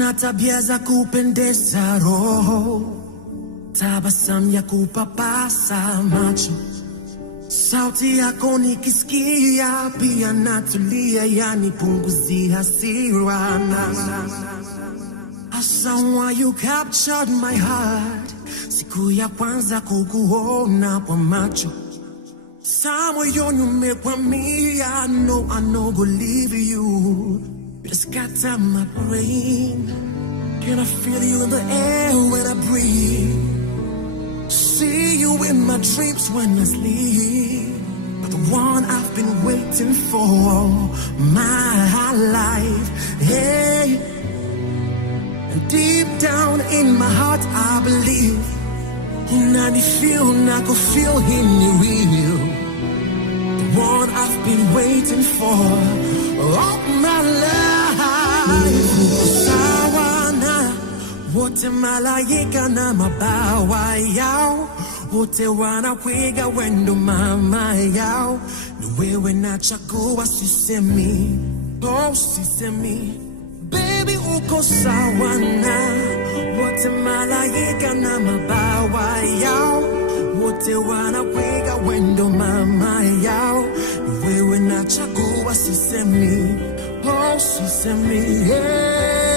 Una tabia za kupendeza roho, tabasamu ya kupapasa macho, sauti yako nikisikia pia natulia, yanipunguzia hasira. Asa why you captured my heart, siku ya kwanza kukuona kwa macho, saa moyoni umekwamia. No, I no go leave you, just scatter my brain. Can I feel you in the air when I breathe? See you in my dreams when I sleep. You're the one I've been waiting for my life. Hey, and deep down in my heart I believe unani feel, nako feel in you real. The one I've been waiting for all my life. Sawa na wote malaika na mabawa yao, wote wanakuiga wendo mama yao. Ni wewe nachagua, sisemi, oh sisemi. Baby uko sawa na wote malaika na mabawa yao, wote wanakuiga wendo mama yao. Ni wewe nachagua, sisemi, oh sisemi, yeah.